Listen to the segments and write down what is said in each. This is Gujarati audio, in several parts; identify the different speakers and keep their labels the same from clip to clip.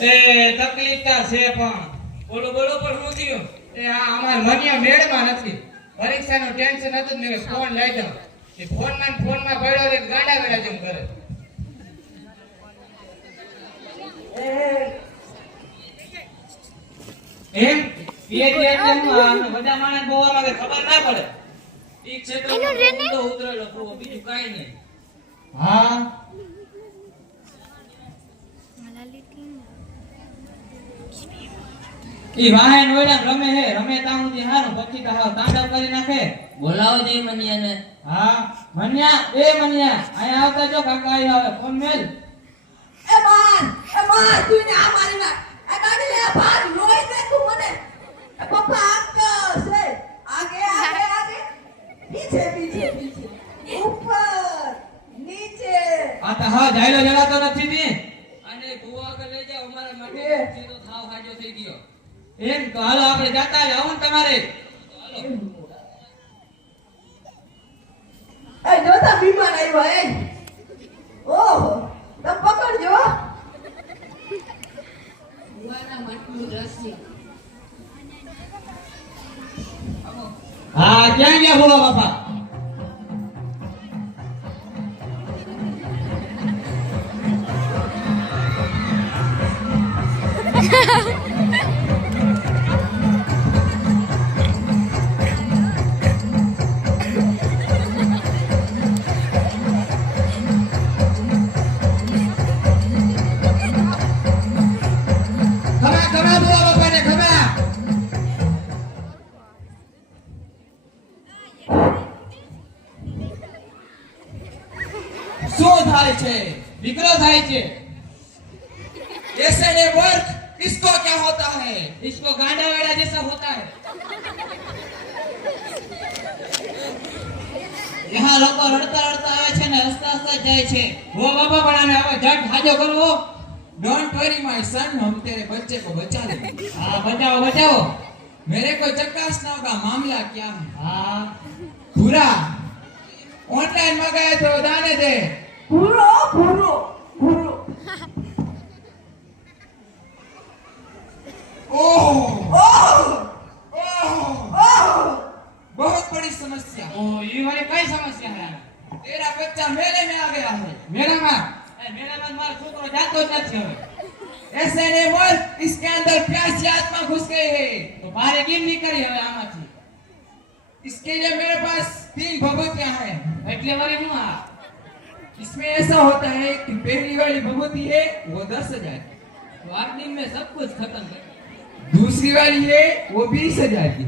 Speaker 1: એ તકલીફ તા છે પણ. બોલો બોલો પણ હું થયું? એ આ અમાર મનિયા મેળમાં નથી. પરીક્ષાનું ટેન્શન હતું મેં ફોન લઈ દઉં એ ફોનમાં ફોનમાં પડ્યો રે ગાડા વેડા જેમ કરે. એમ? બધા માણસ બહુ આવે ખબર ના પડે. ઈ ક્ષેત્રમાં ઉતરેલો બીજું કઈ નહીં. હા? ઈ વાહે નોયડા રમે હે રમે તાં સુધી હારું પછી તો હાવ તાંડવ કરી નાખે.
Speaker 2: બોલાવો દે મનિયાને
Speaker 1: હા મનિયા એ મનિયા અહીંયા આવતા જો કાકા અહીં આવે ફોન મેલ.
Speaker 3: એ માન એ માન તું ને આ મારી ના એ ગાડી લે ભાગ લોહી દે તું મને. એ પપ્પા આંક છે. આગે આગે આગે. પીછે પીછે પીછે. ઉપર નીચે.
Speaker 1: આ તો હા જાયલો જલાતો નથી ને અને કૂવો કે લઈ જાવ અમારા માટે સીધો થાવ હાજો થઈ ગયો. એમ તો હાલો આપણે જાતા જ ત્યાં લોકો રડતા રડતા આવે છે ને હસતા હસતા જાય છે ઓ બાબા પણ આને હવે જટ હાજો કરવો
Speaker 4: ડોન્ટ વરી માય સન હમ તેરે બચ્ચે કો બચા લે
Speaker 1: હા બચાવો બચાવો
Speaker 4: મેરે કોઈ ચકાસ ના હોગા મામલા ક્યા
Speaker 1: હા
Speaker 4: ભૂરા ઓનલાઈન મગાયા તો દાને દે
Speaker 3: ભૂરો ભૂરો ભૂરો
Speaker 4: ઓહ
Speaker 3: ઓહ
Speaker 4: ઓહ
Speaker 3: ઓહ
Speaker 4: बहुत बड़ी समस्या
Speaker 1: ઓ ઈ વાળી કઈ સમસ્યા હે
Speaker 4: तेरा बच्चा मेले में आ गया है
Speaker 1: મેળામાં એ મેળામાં મારો છોકરો જાતો જ નથી હવે
Speaker 4: ऐसे ने वर्क इसके अंदर प्यासी आत्मा घुस गई है
Speaker 1: તો બારે કેમ નીકળી હવે આમાંથી
Speaker 4: इसके लिए मेरे पास तीन भभूतियां हैं
Speaker 1: એટલે વળી હું આ
Speaker 4: इसमें ऐसा होता है कि पहली वाली भभूति है वो दस हजार की
Speaker 1: तो आठ दिन में सब कुछ खत्म कर
Speaker 4: दूसरी वाली है वो बीस हजार की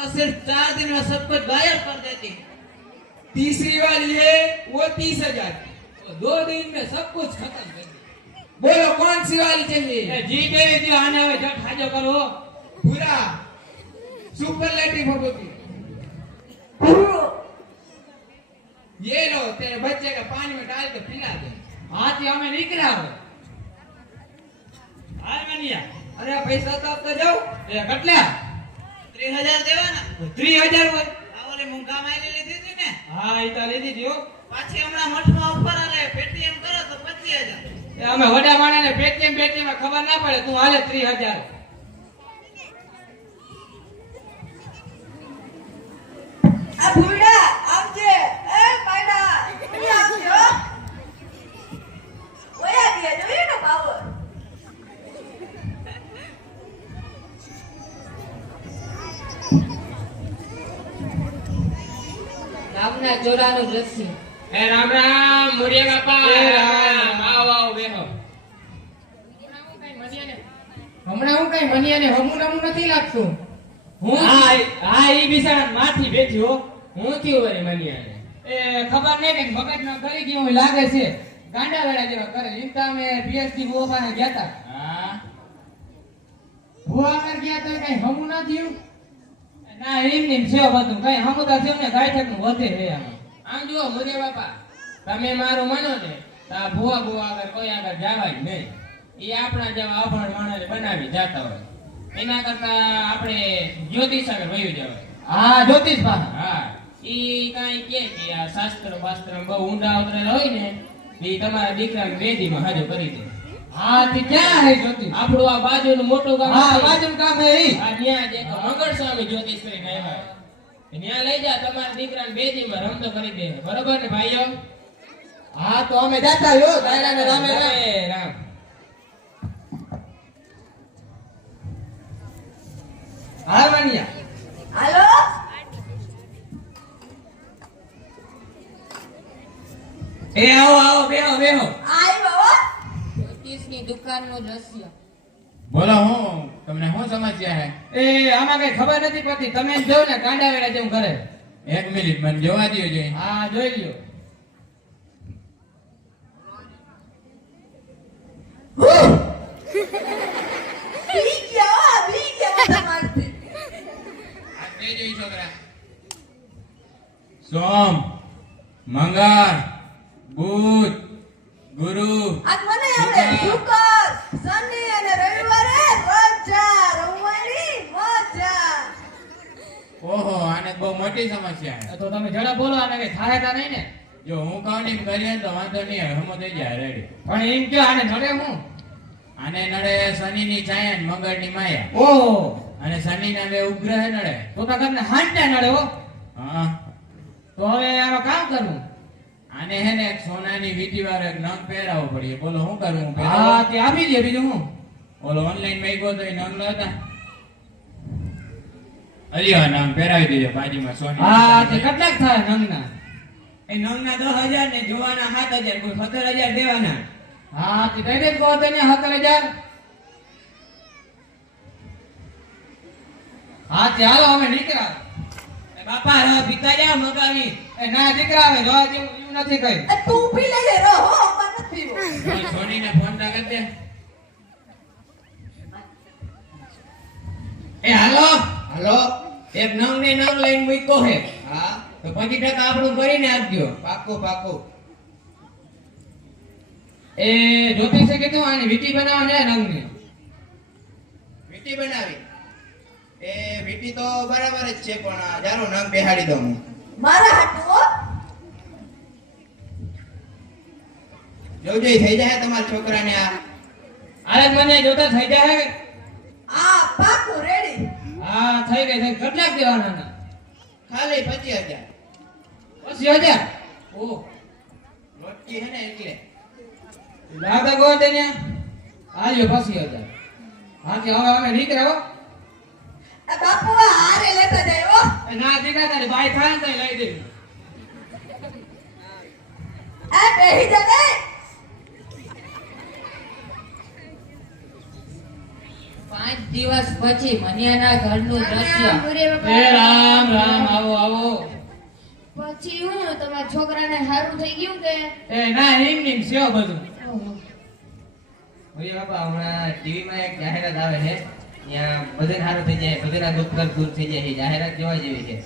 Speaker 1: और सिर्फ़ चार दिन में सब कुछ गायब कर देते हैं।
Speaker 4: तीसरी बार ये वो तीस हज़ार।
Speaker 1: तो दो दिन में सब कुछ खत्म कर
Speaker 4: बोलो कौन सी वाली चाहिए?
Speaker 1: जी जी आने में जब हाजो करो।
Speaker 4: पूरा सुपर सुपरलेटिव
Speaker 3: होगी
Speaker 4: ये लो तेरे बच्चे का पानी में डाल के पिला दे।
Speaker 1: हाथ यहाँ में निकला हो हाल मनिया।
Speaker 4: अरे पैसा तो आप तो
Speaker 1: जाओ। कट
Speaker 2: लिया 3000 દેવાના. 3000 ને. પાછી હમણાં મઠમાં ઉપર આલે પેટીએમ કરો તો
Speaker 1: 25000 અમે વડા માણેને પેટીએમ પેટીએમ ખબર ના પડે તું હાલે 3000
Speaker 3: આ ભૂડા.
Speaker 5: રામના ચોરાનું દ્રશ્ય
Speaker 6: એ રામ રામ મોરિયા બાપા
Speaker 1: એ રામ.
Speaker 6: આવો આવો બેહો.
Speaker 1: હમણાં હું કઈ મનિયાને હમું નમું નથી લાગતું. હું
Speaker 6: હા હા ઈ બિચારા માથી બેઠી હો હું થયું વળી મનિયાને
Speaker 1: એ ખબર નહીં કે મગજ નો કરી ગયો લાગે છે. ગાંડા વેડા જેવા કરે ઇન્ટા અમે પીએચડી ને ગયા હતા
Speaker 6: હા.
Speaker 1: ભુવા ગયા તો કઈ હમું ના થયું? ના એમ નહીં છે બધું. કઈ હમું છે ને ગાયનું વધે હે આમ
Speaker 6: જુઓ મુરે બાપા તમે મારું માનો ને તો આ ભુવા ભુવા આગળ કોઈ આગળ જવાય નહીં. એ આપણા જેવા અભણ માણસ બનાવી જાતા હોય. એના કરતા આપણે જ્યોતિષ આગળ વયું જવાય.
Speaker 1: હા જ્યોતિષ
Speaker 6: હા ઈ કાઈ કે કે આ શાસ્ત્ર બાસ્ત્ર બહુ ઊંડા ઉતરેલા હોય ને એ તમારા દીકરાને વેદીમાં હાજર કરી દે.
Speaker 1: હા તે ક્યાં હે જ્યોતિષ
Speaker 6: આપણું આ બાજુનું મોટું ગામ
Speaker 1: હા
Speaker 6: છે.
Speaker 1: બાજુ કામ હે
Speaker 6: આ ન્યા જે મંગળ સ્વામી જ્યોતિષ કરીને આવ્યા ન્યા લઈ જા તમારા દીકરાને રમતો કરી દે. બરોબર ને ભાઈઓ?
Speaker 1: હા તો અમે જાતા યો દાયરા ને રામે. રામ
Speaker 3: હાલો?
Speaker 6: એ આવો આવો બેહો બેહો.
Speaker 5: દુકાનનું દ્રશ્ય.
Speaker 7: બોલો હું? તમને શું સમસ્યા હે
Speaker 1: એ આમાં કઈ ખબર નથી પડતી. તમે એમ ને કાંડા વેડા જેવું કરે
Speaker 7: એક મિનિટ મને જોવા દો જોઈએ
Speaker 1: હા જોઈ લ્યો.
Speaker 7: સોમ મંગળ બુધ ગુરુ.
Speaker 3: આજ મને આવડે શુક્ર શનિ અને રવિવારે રજા રમવાની મજા.
Speaker 7: ઓહો આને બહુ મોટી સમસ્યા
Speaker 1: તો તમે જરા બોલો આને કઈ થાય તા નહીં ને?
Speaker 7: જો હું કહું એમ કરીએ ને તો વાંધો નહીં હમો થઈ જાય રેડી
Speaker 1: પણ એમ કયો આને નડે હું?
Speaker 7: આને નડે શનિની છાયા ને ની માયા.
Speaker 1: ઓહો.
Speaker 7: અને શનિના બે ઉપગ્રહ નડે.
Speaker 1: તો તો તમને હાંડે નડે હો.
Speaker 7: હા.
Speaker 1: તો હવે આનો કામ કરવું?
Speaker 7: આને હે ને સોનાની વીટી વાળો એક નંગ પહેરાવો પડે બોલો શું કરું? હા
Speaker 1: તે આપી દે બીજું હું?
Speaker 7: ઓલો ઓનલાઈન મેગો તો એ નંગ લેતા અલ્યો હા નંગ પહેરાવી દેજો બાજીમાં સોની
Speaker 1: હા તે કેટલાક થાય નંગના?
Speaker 6: એ નંગના દસ હજાર ને જોવાના સાત હજાર કોઈ સત્તર હજાર દેવાના.
Speaker 1: હા તે કઈ દે કહો તને સત્તર હજાર. હા તે હાલો અમે નીકળ્યા
Speaker 6: બાપા હા પિતા જાઓ મગાવી
Speaker 1: એ ના દીકરા હવે જોવા જેવું એવું નથી કઈ.
Speaker 3: એ તું પી લેજે રહો અમાર નથી પીવો.
Speaker 7: ઓલી સોનીને ફોન ના કરી દે.
Speaker 6: એ હાલો.
Speaker 1: હાલો.
Speaker 6: એક નંગ ને નંગ લઈને મૂક્યો હે
Speaker 1: હા.
Speaker 6: તો પચીસ ટકા આપણું કરીને આપજો.
Speaker 1: પાકું પાકું. એ જ્યોતિષે કીધું આની વીટી બનાવવાની છે રંગની
Speaker 8: વીટી બનાવી. એ વીટી તો બરાબર જ છે પણ આ જારો નામ બેહાડી દઉં હું.
Speaker 3: મારા હાટુ
Speaker 8: જોઈ થઈ જાય તમારા છોકરાને આ.
Speaker 1: આરે મને જોતા થઈ જાય
Speaker 3: આ પાકું રેડી
Speaker 1: હા થઈ ગઈ થઈ કેટલાક દેવાના ના
Speaker 8: ખાલી પચીસ હજાર.
Speaker 1: પચીસ હજાર? ઓ.
Speaker 8: લોટકી હે ને એટલે.
Speaker 1: લાગા ગો તેને આલ્યો પચીસ હજાર. હા કે હવે અમે નીકળ્યા હો.
Speaker 3: આ બાપુ આ હારે લેતા જાય હો.
Speaker 1: ના દીકરા તારી બાઈ થાય ને લઈ દે.
Speaker 3: આ બેહી જા ને
Speaker 5: પાંચ દિવસ પછી મનિયાના ઘરનું દ્રશ્ય.
Speaker 1: હે રામ રામ આવો આવો.
Speaker 9: પછી હું તમારા છોકરાને સારું થઈ ગયું કે?
Speaker 1: એ ના એમ નીમ સેવ બધું.
Speaker 10: ઓય બાપા હમણાં ટીવીમાં એક જાહેરાત આવે છે. ત્યાં ભજન સારું થઈ જાય ભજનના દુઃખ કર દૂર થઈ જાય છે. જાહેરાત જોવા જેવી છે?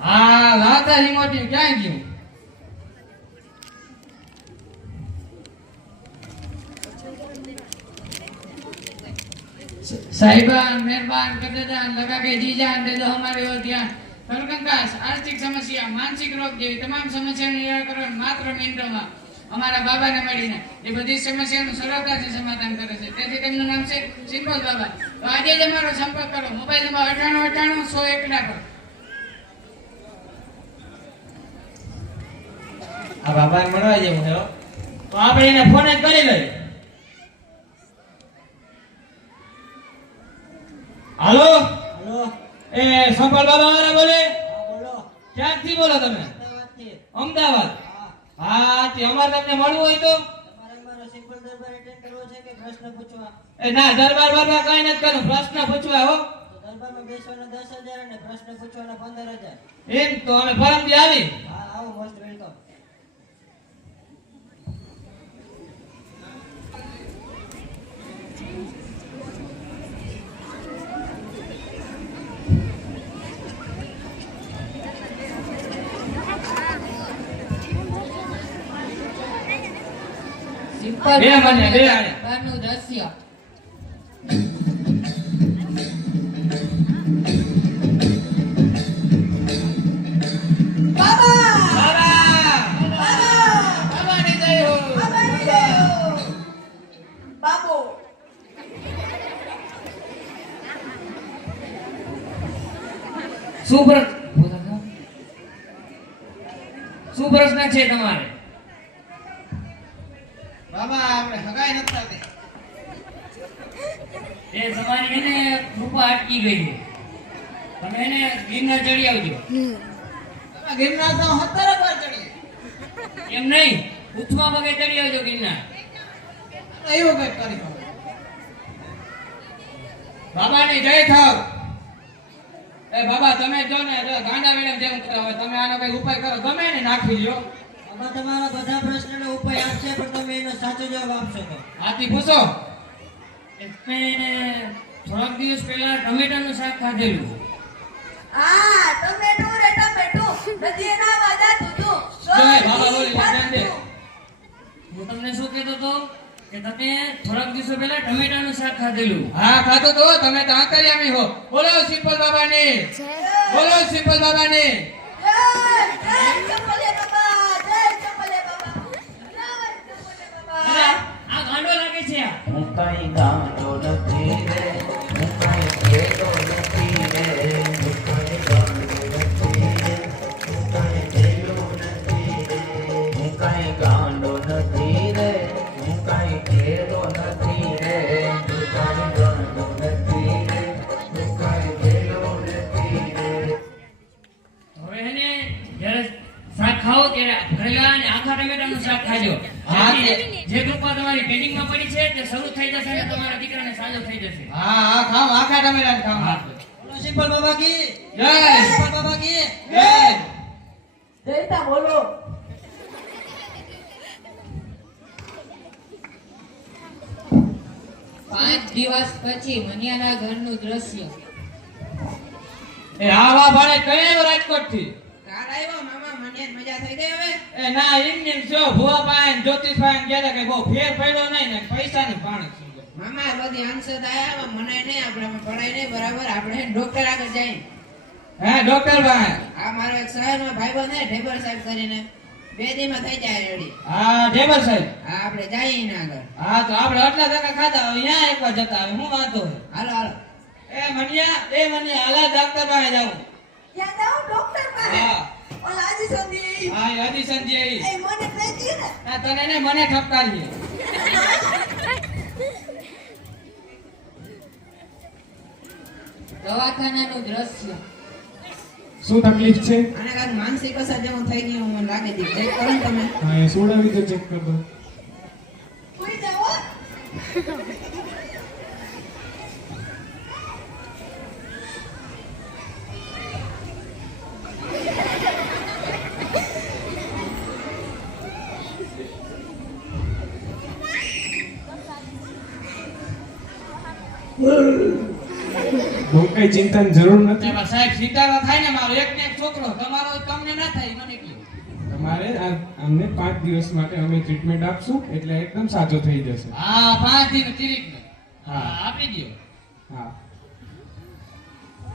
Speaker 1: હા લાતા હિમોટી ક્યાં ગયું? સાહેબાન મહેરબાન કદદાન લગાકે જીજાન દેદો અમારે ઓર ધ્યાન. કલકંકાસ આર્થિક સમસ્યા માનસિક રોગ જેવી તમામ સમસ્યાનું નિરાકરણ માત્ર મહેન્દ્રમાં અમારા બાબાને મળીને. એ બધી સમસ્યાનું સરળતાથી સમાધાન કરે છે. તેથી તેમનું નામ છે સિમ્પલ બાબા. તો આજે જ અમારો સંપર્ક કરો. મોબાઈલ નંબર અઠાણું અઠાણું સો એકડા કરો
Speaker 10: આ બાબાને મળવા જેવું
Speaker 1: તો આપણે એને ફોન જ કરી લઈએ. હાલો? એ સંભાળ બાબા મારા બોલે? ક્યાંથી બોલો. તમે? અમદાવાદ? હા. તે અમારે તમને મળવું હોય તો. એ ના દરબાર બરબાર કઈ નથી કરું પ્રશ્ન પૂછવા હો બેસવાના દસ હજાર અને
Speaker 5: પ્રશ્ન
Speaker 1: પૂછવાના પંદર હજાર. એમ
Speaker 5: તો અમે
Speaker 3: બાબા
Speaker 1: આવી.
Speaker 3: હા
Speaker 1: આવો જય હો
Speaker 3: બાબાની જય હો. બાબો
Speaker 1: શું પ્રશ્ન શું પ્રશ્ન છે તમારે.
Speaker 2: બાબા આપણે હગાઈ નથી થતી.
Speaker 1: એ તમારી એને કૃપા અટકી ગઈ છે. તમે એને ગિરનાર ચડી આવજો.
Speaker 2: ગિરનાર તો સત્તર વાર ચડીએ.
Speaker 1: એમ નહીં ઉથમા પગે ચડી આવજો ગિરનાર.
Speaker 2: એવું કંઈક કરી
Speaker 1: બાબાની જય થાવ. એ બાબા તમે જો ને ગાંડા વેડા જેમ કરતા તમે આનો કઈ ઉપાય કરો ગમે ને નાખી લ્યો
Speaker 2: આમાં તમારા બધા પ્રશ્નનો ઉપાય આપશે પણ તમે એનો સાચો જવાબ આપશો તો.
Speaker 1: હાથી પૂછો. મેં થોડાક દિવસ પહેલા ટમેટાનું શાક ખાધેલું.
Speaker 3: આ ટમેટું રે ટમેટું. નદીએ નાવા જાતું તું
Speaker 1: જય બાબા બોલી. હું તમને શું કહેતો તો કે તમે થોડાક દિવસો પહેલા ટમેટાનું શાક ખાધેલું. હા ખાધું તો. તમે તો આંતર્યામી હો. બોલો સિમ્પલ બાબાની. બોલો સિમ્પલ બાબાની.
Speaker 3: જય જય
Speaker 1: આ જે કૃપા તમારી પેન્ડિંગમાં પડી છે તે શરૂ થઈ જશે અને તમારા દીકરાને સાજો થઈ જશે. હા હા ખાઓ આખા ટમેટા ખાઓ.
Speaker 2: બોલો સિમ્પલ બાબા કી
Speaker 1: જય.
Speaker 2: સિમ્પલ બાબા કી
Speaker 1: જય.
Speaker 3: જયતા બોલો.
Speaker 5: પાંચ દિવસ પછી મનિયાના ઘરનું દ્રશ્ય.
Speaker 1: એ હા ભાડે ભાણે કઈ રાજકોટથી
Speaker 2: કાલ આવ્યો મામા મને મજા થઈ ગઈ હવે.
Speaker 1: એ ના એમ છો ભુવા પાયન જ્યોતિષ પાયન કે બહુ ફેર પડ્યો નહીં ને પૈસા ની પાણી
Speaker 2: મામા બધી આન્સર આયા મને નહીં આપણે પડાય નહીં બરાબર? આપણે ડોક્ટર આગળ જઈએ
Speaker 1: હે ડોક્ટર ભાઈ?
Speaker 2: આ મારો એક શહેરમાં ભાઈબંધ છે ઢેબર સાહેબ કરીને. બે દીમાં થઈ જાય રેડી.
Speaker 1: હા ઢેબર સાહેબ?
Speaker 2: હા આપણે જઈએ ને આગળ.
Speaker 1: હા તો આપણે આટલા ટકા ખાતા હોય અહીંયા એકવાર જતા હોય હું વાંધો
Speaker 2: હાલો હાલો.
Speaker 1: એ મનિયા એ મનિયા હાલા ડોક્ટર પાસે જાઉં.
Speaker 3: ક્યાં જાઉં ડોક્ટર પાસે? ઓલા આજી સંધી
Speaker 1: હા યાદી સંજય
Speaker 3: એ મને કહેતી ને.
Speaker 1: ના તને ને મને ઠપકારીએ.
Speaker 5: દવાખાનાનું દ્રશ્ય.
Speaker 11: શું તકલીફ છે?
Speaker 2: આને માનસિક અસર જેવું થઈ ગયું મને લાગે છે. ચેક કરો તમે.
Speaker 11: હા સોડાવી તો ચેક કર બહુ કઈ ચિંતાની જરૂર નથી.
Speaker 1: સાહેબ સીતારા થાય ને મારો એક ને એક છોકરો તમારો તમને ના થાય મને
Speaker 11: તમારે અમને પાંચ દિવસ માટે અમે ટ્રીટમેન્ટ આપશું એટલે એકદમ સાજો થઈ જશે.
Speaker 1: હા પાંચ દિન ત્રીક
Speaker 11: હા.
Speaker 1: આપી દો
Speaker 11: હા.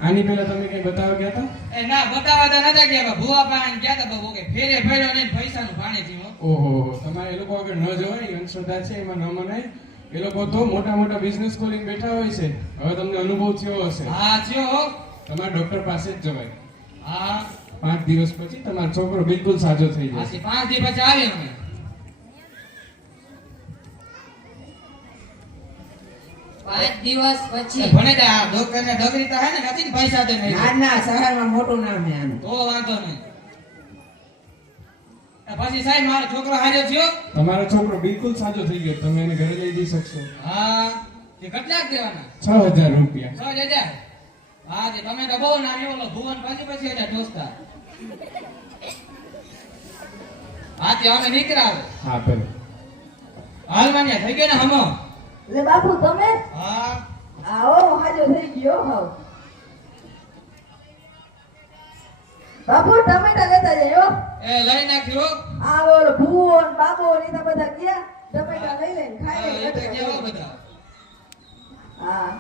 Speaker 11: આની પહેલા તમે કઈ બતાવવા ગયા હતા?
Speaker 1: એ ના બતાવવા તો નતા ગયા ભૂવા પાન ગયા તા બહુ કે ફેરે ફેર્યો ને પૈસાનું પાણી જીવો.
Speaker 11: ઓહો તમારે એ લોકો આગળ ન જવાય એ અંધશ્રદ્ધા છે એમાં ન મનાય. એ લોકો તો મોટા મોટા બિઝનેસ ખોલીને બેઠા હોય છે. હવે તમને અનુભવ થયો હશે.
Speaker 1: હા થયો.
Speaker 11: તમારા ડોક્ટર પાસે જ જવાય.
Speaker 1: હા.
Speaker 11: પાંચ દિવસ પછી તમારો છોકરો બિલકુલ સાજો થઈ જશે.
Speaker 1: પાંચ દિવસ પછી આવ્યો અમે
Speaker 5: પાંચ દિવસ પછી.
Speaker 1: ભણે ડોક્ટર ને ડગરી તો હે ને નથી પૈસા તો નહીં.
Speaker 2: ના ના શહેરમાં મોટું નામ છે આનું.
Speaker 1: તો વાંધો નહીં. પછી સાહેબ મારો છોકરો હાજર થયો?
Speaker 11: તમારો છોકરો બિલકુલ સાજો થઈ ગયો. તમે એને ઘરે લઈ જઈ શકશો.
Speaker 1: હા તે કેટલા દેવાના?
Speaker 11: છ હજાર રૂપિયા.
Speaker 1: છ હજાર? હા તે તમે તો બહુ નાની ઓલો ભુવન પછી પછી હજાર દોસ્તા હા તે અમે નીકળ્યા હવે.
Speaker 11: હા પેલો
Speaker 1: હાલ માન્યા થઈ ગયા ને હમો?
Speaker 3: એટલે બાપુ તમે?
Speaker 1: હા.
Speaker 3: આવો હાજો થઈ ગયો હાવ બાપુ ટમેટા લેતા જજો
Speaker 1: એ લઈ નાખ્યો
Speaker 3: આ ઓલો ભૂવો ને બાબો ને બધા ગયા. ટમેટા લઈ લઈને ખાઈ
Speaker 1: કેવા બધા.
Speaker 3: હા.